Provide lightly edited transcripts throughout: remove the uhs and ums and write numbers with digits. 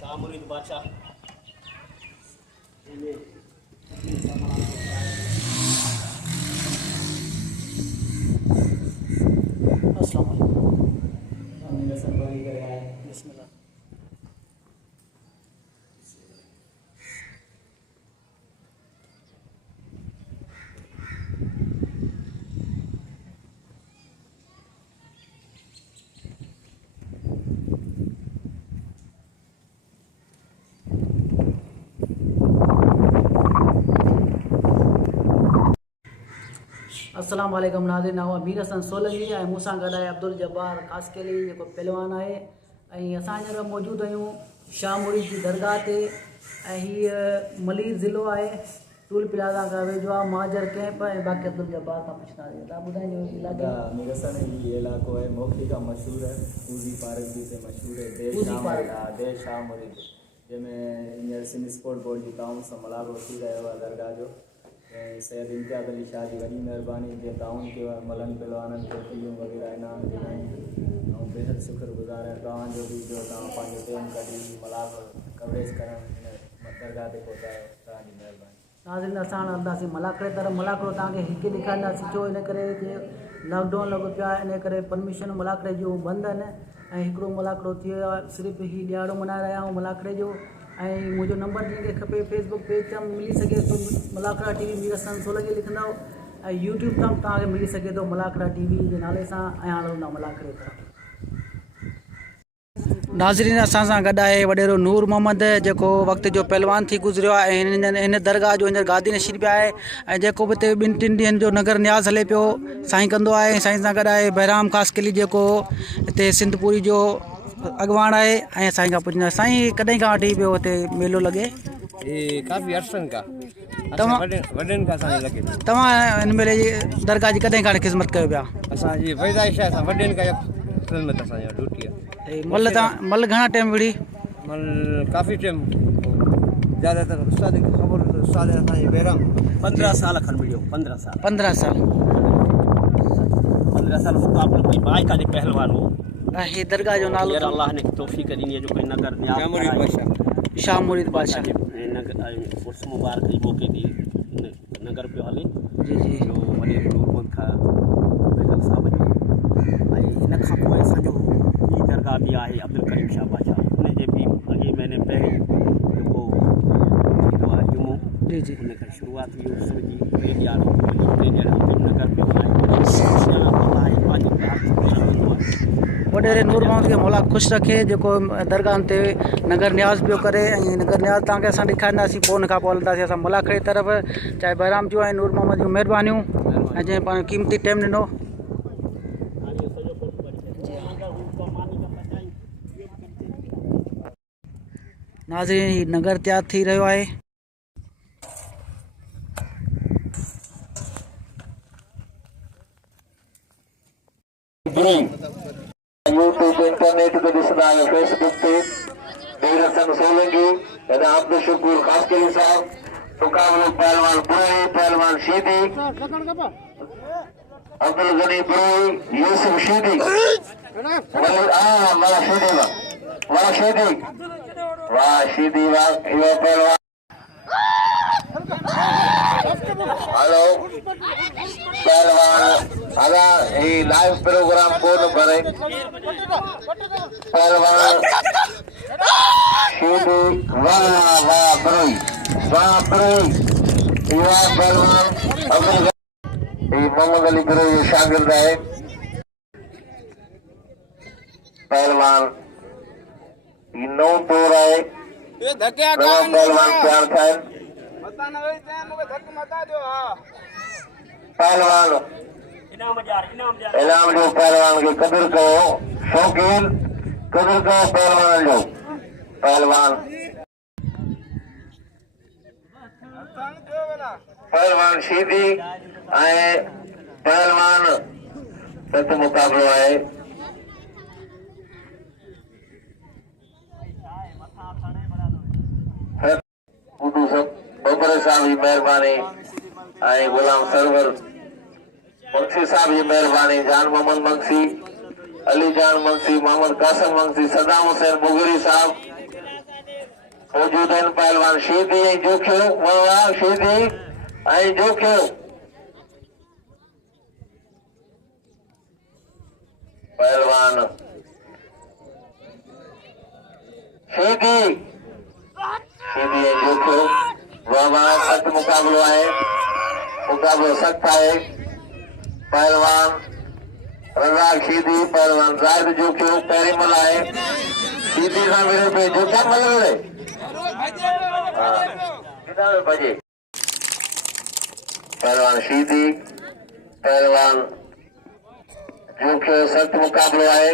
शाह मुरीद बादशाह अस्सलाम वालेकुम नाज़रीन। मीर हसन सोलंगी ऐं मूंसां गॾु आहे अब्दुल जब्बार कासकेली जेको पहलवान आहे ऐं असां हींअर मौजूदु आहियूं शाह मुरीद जी दरगाह ते ऐं हीअ मलीर ज़िलो आहे टूल प्लाज़ा खां वेझो आहे महाजर कैंप ऐं बाक़ी अब्दुल जब्बार खां पुछंदासीं। तव्हां ॿुधाइजो इलाइक़े मीर हसन ये इलाको है मोखी का मशहूर है, पूजी पार्क भी से मशहूर है, देश शाह मुरीद जंहिंमें हींअर सिंध स्पोर्ट बोर्ड जी ताउन सां मलाखड़ो थी रहियो आहे दरगाह जो। सैयद इम्तियाज़ अली शाह जी वॾी महिरबानी जे ताउन कयो आहे, मलंग पहलवाननि खे फिल्मूं वग़ैरह इनाम ॾिना आहिनि ऐं बेहद शुक्रगुज़ार आहियां तव्हांजो बि जो तव्हां पंहिंजो टाइम कढी मलाखड़ो कवरेज करणु हिन दरगाह ते पहुचायो, तव्हांजी महिरबानी। नाज़रीन असां हाणे हलंदासीं मलाखड़े तरफ़। मलाखड़ो तव्हांखे हिकु ॾेखारींदासीं छो इन करे कि लॉकडाउन लॻो पियो आहे, इन करे परमिशन मलाखड़े जूं बंदि आहिनि ऐं हिकिड़ो मलाखड़ो थी वियो आहे, सिर्फ़ु ही ॾियारो मल्हाए रहिया आहियूं मलाखड़े जो। ऐं मुंहिंजो नंबर जंहिंखे खपे फेसबुक पेज तां मिली सघे थो मलाखड़ा टीवी मीर हसन सोलंगी लिखंदव ऐं यूट्यूब तां तव्हांखे मिली सघे थो मलाखड़ा टीवी जे नाले सां। ऐं हाणे हलंदा मलाखड़े तरफ़। नाज़रीन असां सां गॾु आहे वॾेरो नूर मोहम्मद जेको वक़्त जो पहलवान थी गुज़रियो आहे ऐं हिन दरगाह जो हींअर गादी नशीर पिया आहे ऐं जेको बि हिते ॿिनि टिनि ॾींहंनि जो नगर न्याज़ हले पियो साईं कंदो आहे। साईं सां गॾु आहे बहिराम कासकेली जेको हिते सिंधपुरी जो अॻवान आहे ऐं साईं खां पुछंदा साईं कॾहिं खां वठी पियो हिते मेलो लॻे? काफ़ी अरसनि खां वॾनि खां असांखे लॻे। तव्हां हिन मेले जी दरगाह जी कॾहिं खां ख़िदमत कयो पिया? असांजी पैदाइश आहे, असां वॾनि खां ख़िदमत असांजी ड्यूटी आहे। मल तव्हां मल घणा टाइम विड़ी? मल काफ़ी टाइम ज़्यादातर उस्ताद खे ख़बर उस्ताद असांजी बहिराम 15 साल खन विड़ियो 15 साल 15 साल मुक़ाबला कोई बाइका जे पहलवान हो ऐं हीअ दरगाह जो नालो अल्लाह ने तौफ़ीक़ ॾिनी जो कोई नगर शाह मुरीद बादशाह उर्स मुबारक जी मौके दी नगर पियो हले जी जी जो वॾे हुकूमत खां साहब जो ऐं हिन खां पोइ असांजो ॿी दरगाह बि आहे अब्दुल करीम शाह बादशाह हुनजे बि अॻे महीने पहिरीं जेको थींदो आहे जुमो जी जी हुन खां शुरूआति हुई उर्स जी टे ॾियारो नगर पियो आहे वॾेरे नूर मोहम्मद खे मौला ख़ुशि रखे जेको दरगाहनि ते नगर न्याज़ पियो करे ऐं नगर न्याज़ तव्हांखे असां ॾेखारींदासीं। पोइ हुन खां पोइ हलंदासीं असां मलाखड़े तरफ़। चाहे बहिराम जूं ऐं नूर मोहम्मद जूं महिरबानियूं ऐं जंहिं पाण क़ीमती टाइम ॾिनो। नाज़रीन ही नगर तैयार थी रहियो आहे। यूट्यूब इंटरनेट पे ॾिसंदा आहियो, फेसबुक पे मीर हसन सोलंगी अब्दुल शुकूर कासकेली साहब, मुकाबलो पहलवान बुराई, पहलवान शीदी, अब्दुल गनी बुराई, यूसुफ शीदी, वाह शीदी वाह यो पहलवान। हेलो पहलवान अदा ये लाइव प्रोग्राम कौन करे पहलवान शीदी वाह वाह ब्रोई युवा पहलवान अब्दुल मोहम्मद अली ब्रोई शागिर्द है। पहलवान नौ तोड़ है पहलवान तैयार था पहलवान इनाम जो पहलवान की कदर करो, शौकीन कदर करो पहलवान जो। पहलवान पहलवान शीदी पहलवान सत मुकाबलो है। उर्दू सब बबरे साहब की मेहरबानी गुलाम सरवर मंगसी साहब जी मेहरबानी, जान मोहम्मद मंगसी, अली जान मंगसी, मोहम्मद कासिम मंगसी, सदाम हुसैन मुगरी साहब मौजूद हैं। पहलवान शीदी ऐं जोखियो, वाह शीदी ऐं जोखियो। पहलवान शीदी ऐं जोखियो, वाह वाह। सख्त मुकाबलो है, मुकाबलो सख्त है। पहलवान रज़ाक शीदी, पहलवान जाहिद जोखियो, पहिरीं मल आहे। शीदी सां विड़े पे जोखिया मल विड़े बजे। पहलवान शीदी, पहलवान जोखियो, सख्त मुकाबलो है।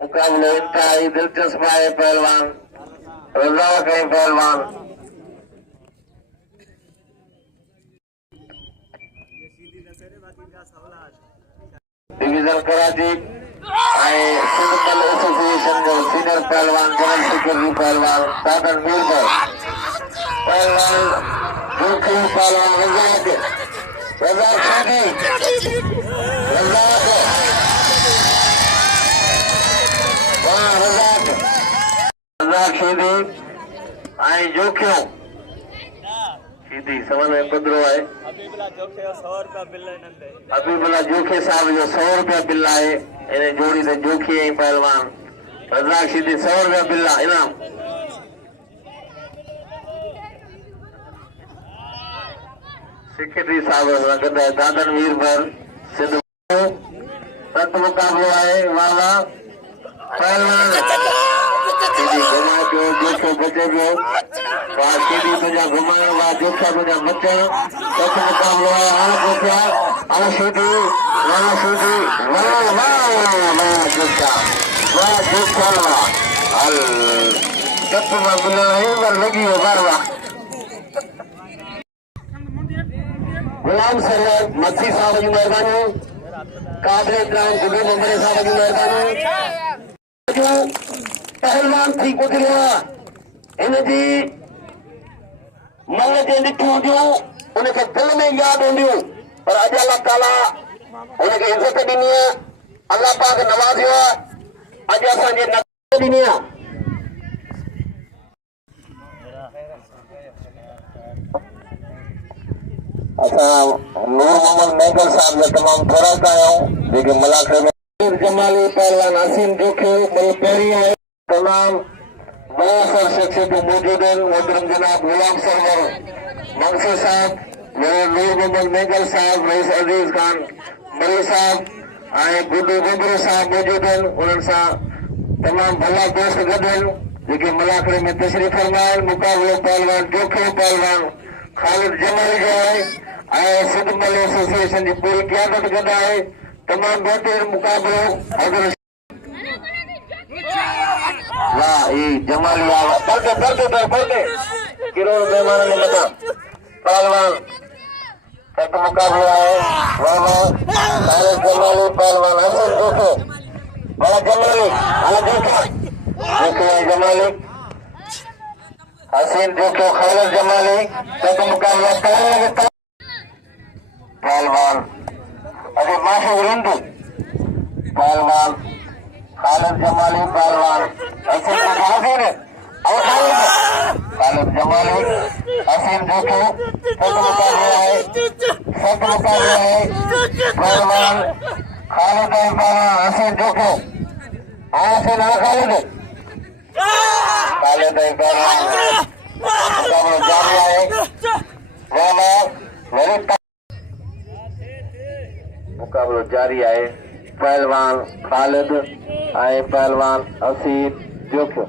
मुकाबलो इंतहाई दिलचस्प है। पहलवान रज़ाक ऐं पहलवान डिवीजन कराची ऐं सिंध एसोसिएशन जो सीनियर पहलवान जनरल सेक्रेटरी पहलवान साधन मीरपुर। पहलवान जोखियो, पहलवान रज़ाक शीदी, रज़ाक वाह रज़ाक शीदी ऐं जोखियो। शीदी समझ में कुदरो है। हबीबुल्ला जोखे जो 100 रुपया बिल है नंदे। हबीबुल्ला जोखे साहब जो 100 रुपया बिल है। इन्हें जोड़ी से जोखी ऐं पहलवान रज़ाक शीदी 100 रुपया बिल है इनाम। सेक्रेटरी साहब गदा है दादन वीर पर सिंध सख्त मुकाबलो है। वाह वाह। पहलवान शीदी घुमाए पियो, जोखियो बचे पियो। वाह शीदी तुझा घुमायो, वाह जोखिया तुझा बचण। सख्त मुकाबलो है। हाँ जोखिया, हाँ शीदी, वाह शीदी, वाह वाह वाह जोखिया, वाह जोखिया। हल कप में बिना है पर लगी हो बार वाह। गुलाम सरवर मक्खी साहब जी मेहरबानी, काबिल इकराम गुड्डू मोहम्मद साहब जी मेहरबानी। पहलवान थी गुजरिया इनजी मल जे ॾिठियूं हुंदियूं उनखे दिलि में यादि हूंदियूं, पर अॼु अलाह ताला उनखे इज़त ॾिनी आहे। अलाह पाक नवाज़ियो आहे। अॼु असांजे नज़र ॾिनी आहे। असां नूर मोहम्मद मेघल साहब जा तमामु ख़ुराक आहियूं जेके मलाखड़े में जमाली पहलवान हसीन जोखियो मल पहिरीं आहे। तमाम मुयसर शख्सियतूं मौजूद आहिनि। मोहतरम जनाब गुलाम सरवर मंगसी साहब, नूर मोहम्मद मेघल साहब, रईस अजीज खान मरी साहब ऐं गुड्डू गुबरू साहब मौजूद आहिनि। उन्हनि सां तमामु भला दोस्त गॾु आहिनि जेके मलाखड़े में तशरीफ़ फरमा आहिनि। मुक़ाबिलो पहलवान जोखियो, पहलवान ख़ालिद जमाली जो आहे ऐं सिंध मल एसोसिएशन जी पूरी क़यादत गॾु आहे। तमाम बेहतरीन मुकाबलो हज़रत वाह ई जमाली पर्दे किरोड़ मेहमान ने मता पहलवान सख्त मुकाबलो है। वाह वाह खालिद जमाली, पहलवान हसन जोखे, वाह जमाली, हाँ जोखे जमाली, हसीन जोखे, खालिद जमाली सख्त मुकाबला पहलवान अरे माशूक हिंदू, पहलवान खालिद जमाली, पहलवान हसीन हसीन खालिद जमाली, हसीन जोखियो, सख्त मुकाबला है। पहलवान खालिद ऐं पहलवान हसीन जोखियो, हसीन खालिद ऐं पहलवान मुकाबलो जारी आहे। वाह वाह वरी मुकाबलो जारी आहे। पहलवान खालिद ऐं पहलवान हसीन जोखियो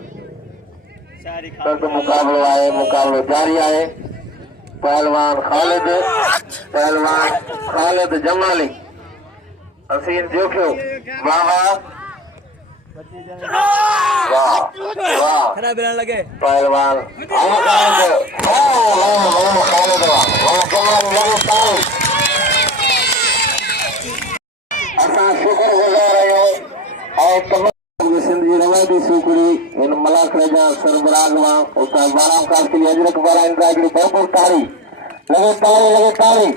सख्त मुकाबलो आहे। मुकाबलो जारी आहे। पहलवान खालिद जमाली, हसीन जोखियो, वाह वाह वाह वाह। पहलवान खालिद असां शुक्रगुज़ार आहियूं ऐं तमामु सिंध जी रवायती सूकड़ी इन मलाखड़े जा सरबराह उस्ताद बाराम कास्कली अजरक वारा हिकिड़ी भरपूर ताड़ी लॻे ताड़ी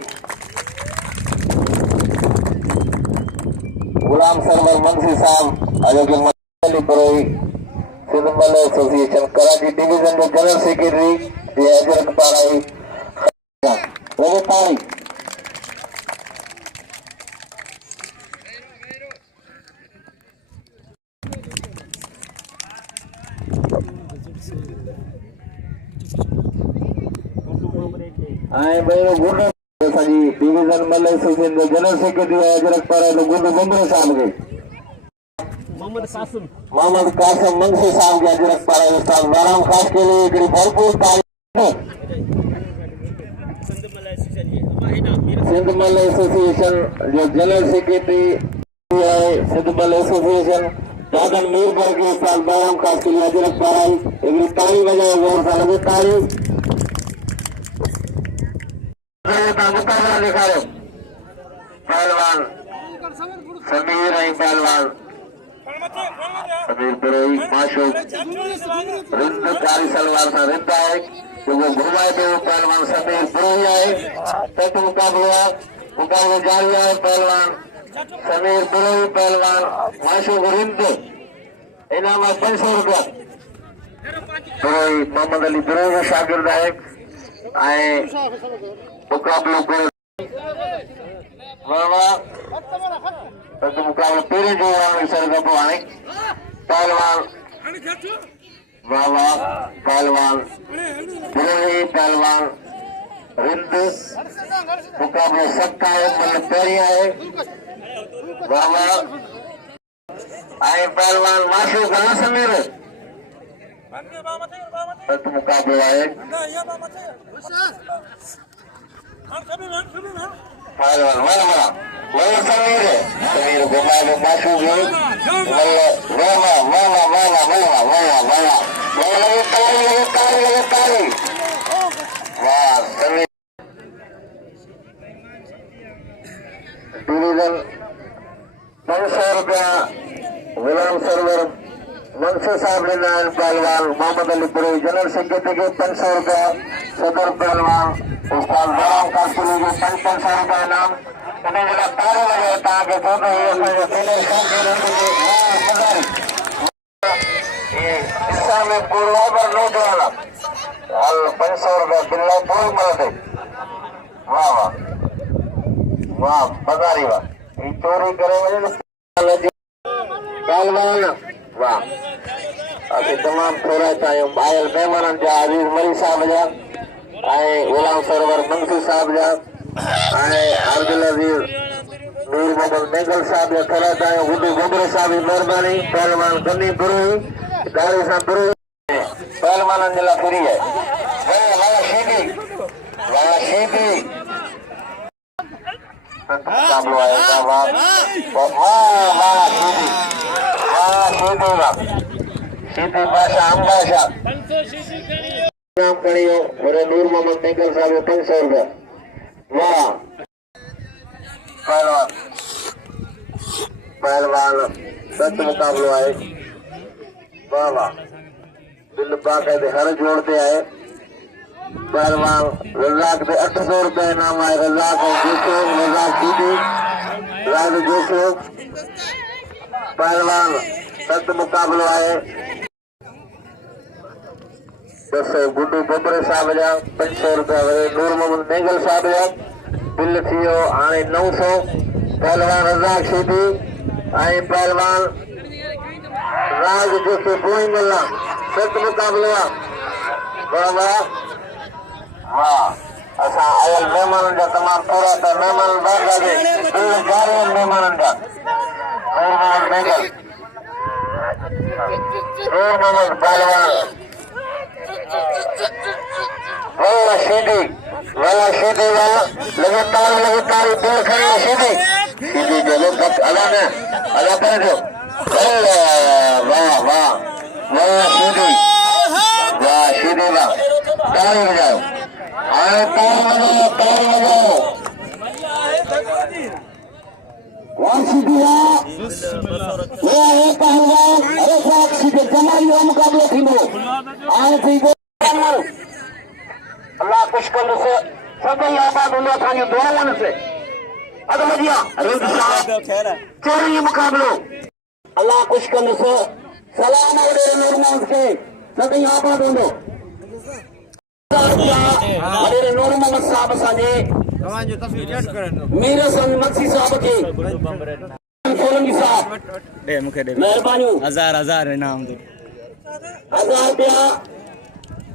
सरवर मंसी साहब जो कि सिंध एसोसिएशन कराची डिवीजन जो जनरल सेक्रेटरी जे अजरक पाराई वो पाई आए भाई गुंडा सजी डिवीजन मल एसोसिएशन जो जनरल सेक्रेटरी अजरक पाराई तो गुंडा बंबरे साहब के मोहम्मद कासिम मंसी साहब के अजरक पाराई उस्ताद वाराम खास के लिए एक भरपूर तारीफ सिंध मल एसोसिएशन जो जनरल सेक्रेटरी है सिंध मल एसोसिएशन दादन मीरपुर के उस्ताद वाराम खास के लिए अजरक पाराई एक तारीफ बजाए जोर से लगे तारीफ मुकाबला दिखा रहे पहलवान समीर आई पहलवान समीर पुरोई माशो रिंद कारी सलवार सा रिंद है जो वो घुमाए थे वो पहलवान समीर पुरोई है तक मुकाबला जारी है पहलवान समीर पुरोई पहलवान माशो रिंद इनाम 500 रुपया पुरोई मोहम्मद अली पुरोई का शागिर्द है आए मुकाबलो करे वाह तो मुकाबला पेरे जो सर का बुआने पहलवान वाह वाह पहलवान पुरोही पहलवान रिंद मुकाबला सकता है मतलब पेरिया है वाह वाह आए पहलवान माशू कहाँ समीर तो मुकाबला है पहलवान वाह वाह समीर समीर घुमाए माशू गए वाह वाह वाह वाह वाह वाह वाह वाह तारी वाह समीर डिवीजन 500 रुपया गुलाम सरवर मंसूर साहब ने नारायण पहलवान मोहम्मद अली पुरोई जनरल सेक्रेटरी के 500 रुपया सदर पहलवान उस्ताद वाराम कासुली के 500 रुपया इनाम उन्हें जरा तारे लगे ताकि फोटो ये हिस्सा में पूर्वा पर नोट वाला हाल 500 रुपया बिल्ला पूरी मरते वाह वाह वाह बजारी वाह ये चोरी करे पहलवान वाह अभी तमाम थोड़ा चाहिए आयल मेहमान जा अजीज मरी साहब जा आए गुलाम सरवर मंसूर साहब जा आए अब्दुल अजीज नूर मोहम्मद मेघल साहब जा थोड़ा चाहिए गुड्डू गोबरे साहब की मेहरबानी पहलवान गन्नी पुरोही गाड़ी सा पुरोही पहलवान जिला फ्री है वाह शीदी काबलो आया वाह वाह शीदी भाषा हम भाषा नाम करियो मेरे नूर मोहम्मद मेघल साहब 500 रुपया वाह पहलवान सच मुकाबलो आए वाह वाह दिल बाकायदे हर जोड़ते आए पहलवान रजाक के 800 रुपया इनाम आए रजाक और जोशो रजाक शीदी राज जोशो पहलवान सत मुकाबलो आए 200 गुड्डू गोबरे साहब जा 500 रुपया नूर मोहम्मद मेघल साहब जा बिल थियो हाणे 900 पहलवान रजाक शीदी ऐं पहलवान राज जोशो पोई मल्ला सत मुकाबलो वाह वाह वाह असां आयल महिमाननि जा तमामु थोरा त महिमान बागा जे दिल जारे महिमाननि जा नूर मोहम्मद मेघल नूर मोहम्मद पहलवान वाह शीदी वाह लगातार दिल खड़ी शीदी जो लोग अदा में अदा कर दो वाह वाह वाह शीदी वाह ताली बजाओ आए ताली बजाओ मुकाबलो थींदो आए थी अल्लाह कुछ कम से सभई आबाद हूंदो असांजी दुआउनि से अदमदिया रोड शाह चोरी मुकाबलो अल्लाह खुश कंदो सलाम ओडे नूर मोहम्मद के सदी आबाद होंदो अरे नूर मोहम्मद साहब असांजे तव्हां जो तस्वीर चेक करनो मीर सन मक्सी साहब के सोलंगी साहब दे मूंखे दे मेहरबानी 1000 इनाम दे 1000 रुपया